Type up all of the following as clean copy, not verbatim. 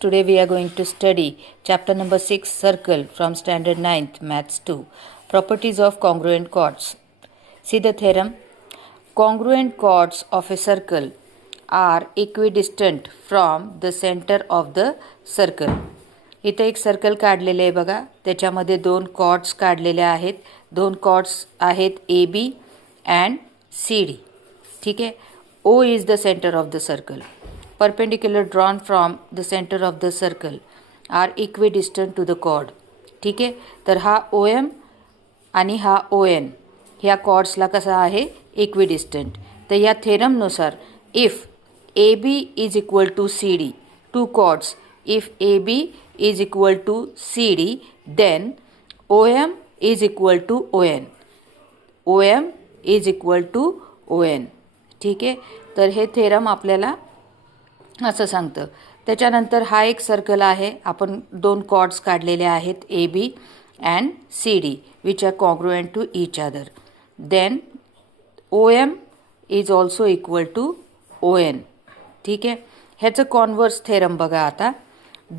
Today we are going to study chapter number 6 circle from standard 9th maths 2 properties of congruent chords. See the theorem. Congruent chords of a circle are equidistant from the center of the circle. इथे एक circle काढलेले आहे बघा, त्याच्यामध्ये दोन chords काढलेले आहेत. दोन कॉर्ड्स आहेत AB and CD. ठीक आहे. O is the center of the circle. Perpendicular drawn from the center of the circle are equidistant to the chord. ठीक आहे. तर हा OM आणि हा ON ह्या कॉर्ड्सला कसा आहे इक्विडिस्टंट. तर या थेरमनुसार if AB is equal to CD, two chords, if AB is equal to CD, then OM is equal to ON. OM is equal to ON. ठीक आहे. तर हे थेरम आपल्याला असं सांगतं. त्याच्यानंतर हा एक सर्कल आहे. आपण दोन कॉर्ड्स काढलेले आहेत AB and CD which are congruent to each other. Then OM is also equal to ON. ठीक आहे. ह्याचं कॉन्व्हर्स थेरम बघा आता.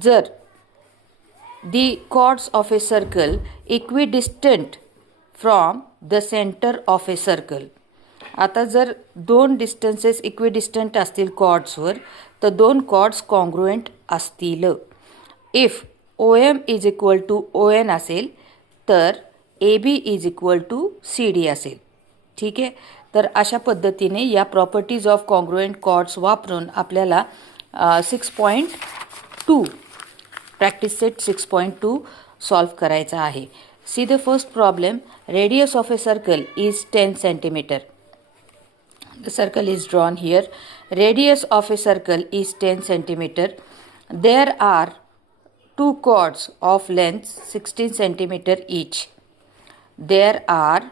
जर the chords of a circle equidistant from the center of a circle. आता जर दोन डिस्टन्सेस इक्विडिस्टंट असतील कॉर्ड्सवर तर दोन कॉर्ड्स कॉन्ग्रुएंट असतील. If OM is equal to ON असेल तर AB is equal to CD असेल. ठीक आहे. तर अशा पद्धतीने या प्रॉपर्टीज ऑफ कॉन्ग्रुएंट कॉर्ड्स वापरून आपल्याला 6.2 प्रॅक्टिस सेट 6.2 सॉल्व करायचा आहे. See the first problem. Radius of a circle is 10 centimetre. The circle is drawn here. Radius of a circle is 10 centimeter. There are two chords of length 16 centimeter each. There are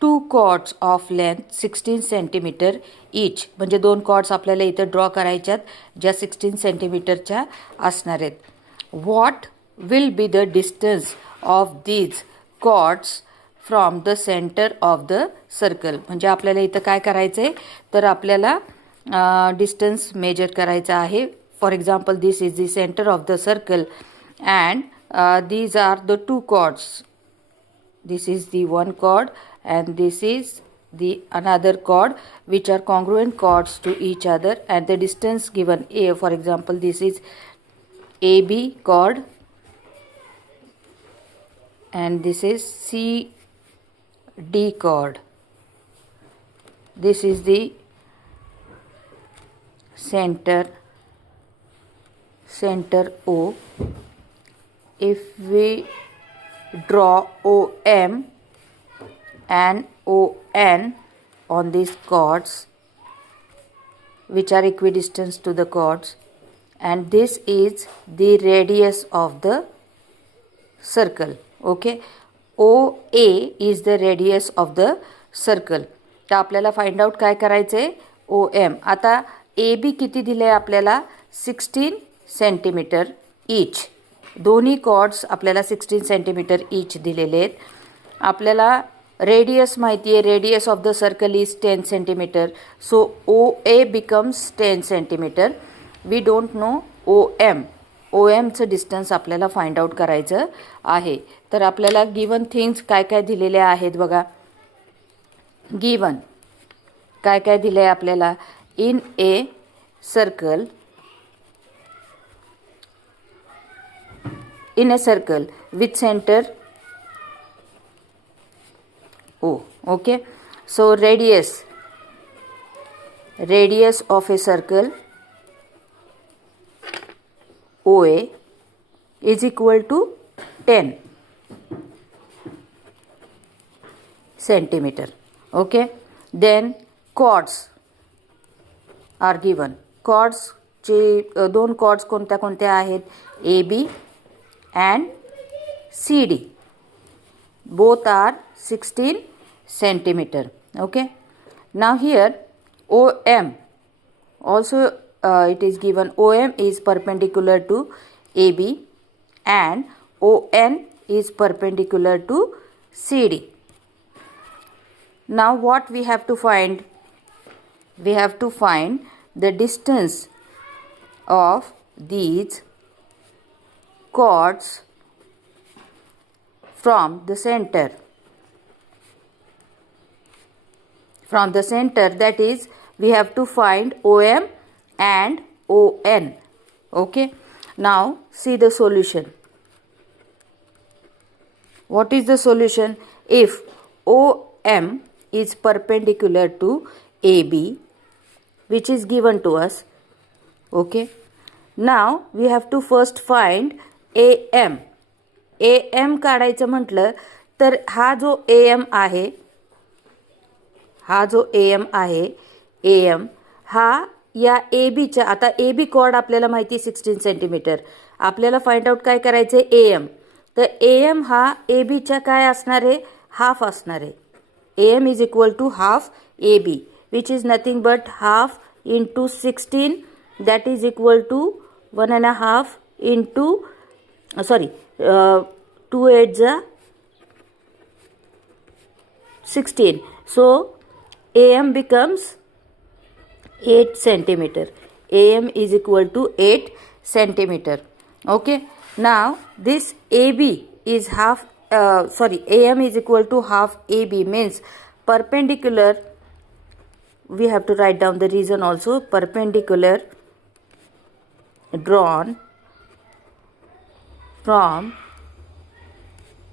two chords of length 16 centimeter each. म्हणजे दोन chords आपल्याला इथं draw करायच्यात ज्या 16 सेंटीमीटरच्या असणार आहेत. What will be the distance of these chords from the centre of the circle. म्हणजे आपल्याला इथं काय करायचं आहे तर आपल्याला डिस्टन्स मेजर करायचं आहे. For example this is the centre of the circle and these are the two chords. This is the one chord and this is the another chord which are congruent chords to each other and the distance given a. For example this is AB chord and this is CD chord. This is the center O. If we draw OM and ON on these chords which are equidistant to the chords, and this is the radius of the circle. Okay. OA is the radius of the circle. तर आपल्याला find out काय करायचं आहे OM. आता AB किती दिले आहे आपल्याला 16 सेंटीमीटर ईच. दोन्ही कॉर्ड्स आपल्याला 16 सेंटीमीटर ईच दिलेले आहेत. आपल्याला रेडियस माहिती आहे. Radius of the circle is 10 centimetre. So OA becomes 10 centimetre. We don't know OM. OMचं डिस्टन्स आपल्याला फाइंड आउट करायचं आहे. तर आपल्याला गिवन थिंग्स काय काय दिलेले आहेत बघा. गिवन काय काय दिले आहे आपल्याला. In a circle with centre O. Okay. So radius of a circle OA is equal to 10 centimeter. Okay. Then chords are given. Chords चे दोन chords कोणत्या कोणत्या आहेत AB and CD. Both are 16 centimeter. Okay. Now here OM also it is given. OM is perpendicular to AB and ON is perpendicular to CD. Now what we have to find? We have to find the distance of these chords from the center. From the center, that is, we have to find OM and ON. Okay. Now see the solution. What is the solution? If OM is perpendicular to AB, which is given to us. Okay. Now we have to first find AM. AM काढायचं म्हटलं तर हा जो AM आहे, AM हा या AB च्या, आता AB कॉर्ड आपल्याला माहिती 16 सेंटीमीटर. आपल्याला फाइंड आउट काय करायचे? AM. तर AM हा AB च्या काय असणार आहे? हाफ असणार आहे. AM is equal to half AB, which is nothing but half into 16, that is equal to 1.5 into 2 8 जा 16. So AM becomes 8 centimeter. AM is equal to 8 centimeter. Okay. Now this AB is half. AM is equal to half AB, means perpendicular. We have to write down the reason also. Perpendicular drawn from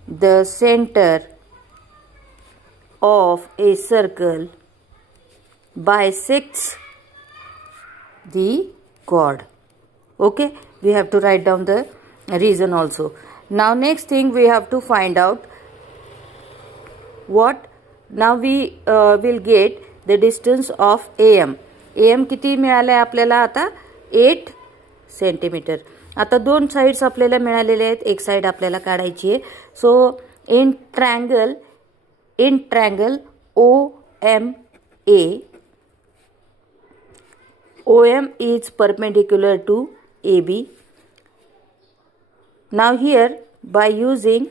the center of a circle bisects the chord. Okay, we have to write down the reason also. Now next thing we have to find out what. Now we will get the distance of AM. AM किती मिळाले आपल्याला आता? 8 centimetre. आता दोन sides आपल्याला मिळालेले आहेत. एक साइड आपल्याला काढायची आहे. So in triangle OMA, OM is perpendicular to AB. Now here, by using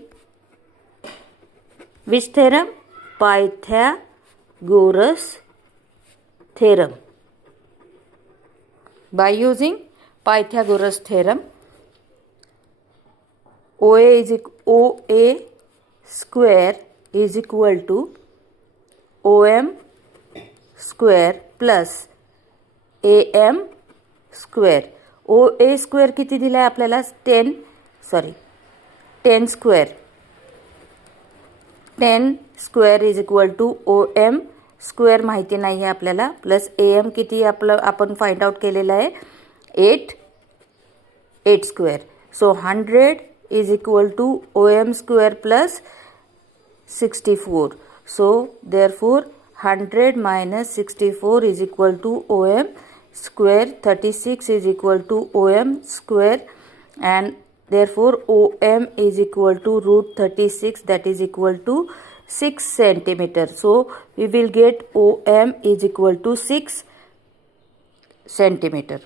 which theorem? Pythagoras theorem. By using Pythagoras theorem, OA square is equal to OM square plus AM square. OA square किती दिला आहे आपल्याला? 10 square. 10 square is equal to OM square माहिती नाही आहे आपल्याला, plus AM किती आपण फाइंड आउट केलेला आहे? 8 square. So 100 is equal to OM square plus 64. So therefore 100 minus 64 is equal to OM square. 36 is equal to OM square, and therefore OM is equal to root 36, that is equal to 6 centimeter. So we will get OM is equal to 6 centimeter.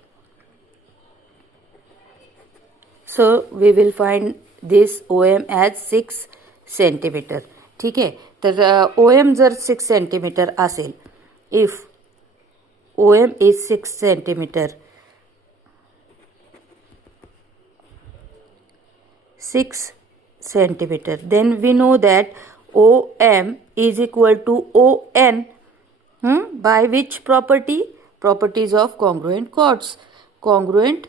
So we will find this OM as 6 centimeter. ठीक आहे. तर OM जर 6 centimetre असेल, if OM is 6 centimeter, 6 centimeter, then we know that OM is equal to ON by which property? Properties of congruent chords. Congruent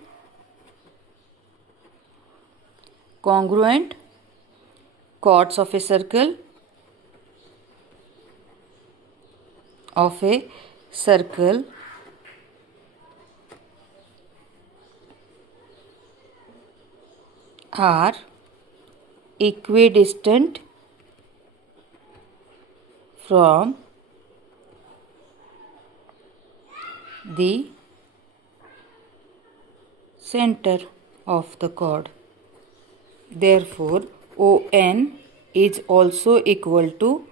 chords of a circle are equidistant from the center of the chord. Therefore ON is also equal to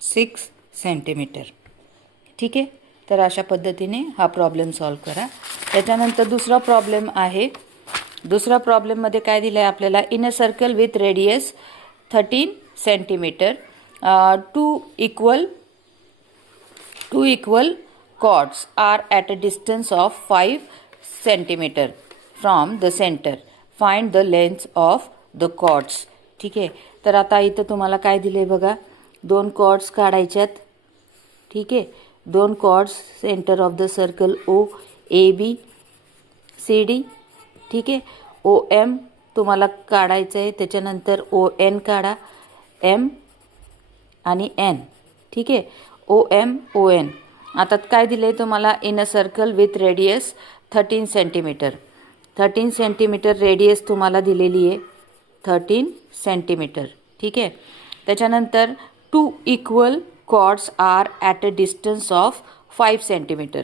6 centimetre. ठीक आहे. तर अशा पद्धतीने हा problem solve करा. त्याच्यानंतर दुसरा problem आहे. दुसरा प्रॉब्लेममध्ये काय दिलं आहे आपल्याला? In a circle with radius 13 centimetre, two equal chords are at a distance of 5 centimetre from the centre. Find the length of the chords. ठीक आहे. तर आता इथं तुम्हाला काय दिले बघा, 2 कॉर्ड्स काढायच्यात. ठीक आहे. 2 chords centre of the circle O A B C D. ठीक आहे. ओ एम तुम्हाला काढायचं आहे. त्याच्यानंतर ओ एन काढा, एम आणि एन. ठीक आहे. O M O N. आता काय दिलं आहे तुम्हाला, in a circle with radius 13 centimetre. 13 centimetre radius तुम्हाला दिलेली आहे, 13 सेंटीमीटर. ठीक आहे. त्याच्यानंतर 2 equal chords are at a distance of 5 centimetre.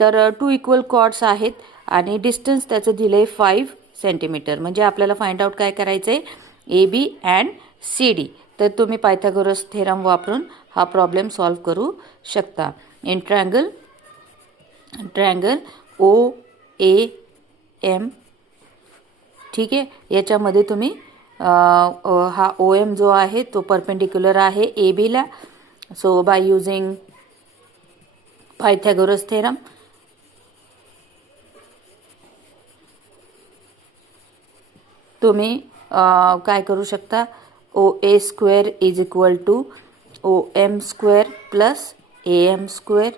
तर 2 इक्वल कॉर्ड्स आहेत आणि डिस्टन्स त्याचं दिलं आहे 5 सेंटीमीटर. म्हणजे आपल्याला फाइंड आउट काय करायचं आहे, A B and C D. तर तुम्ही पायथागोरस थेरम वापरून हा प्रॉब्लेम सॉल्व करू शकता. In triangle O A M. ठीक आहे. याच्यामध्ये तुम्ही हा ओ एम जो आहे तो परपेंडिक्युलर आहे ए बीला. So by using Pythagoras theorem तुम्ही काय करू शकता, O A square is equal to O M square plus A M square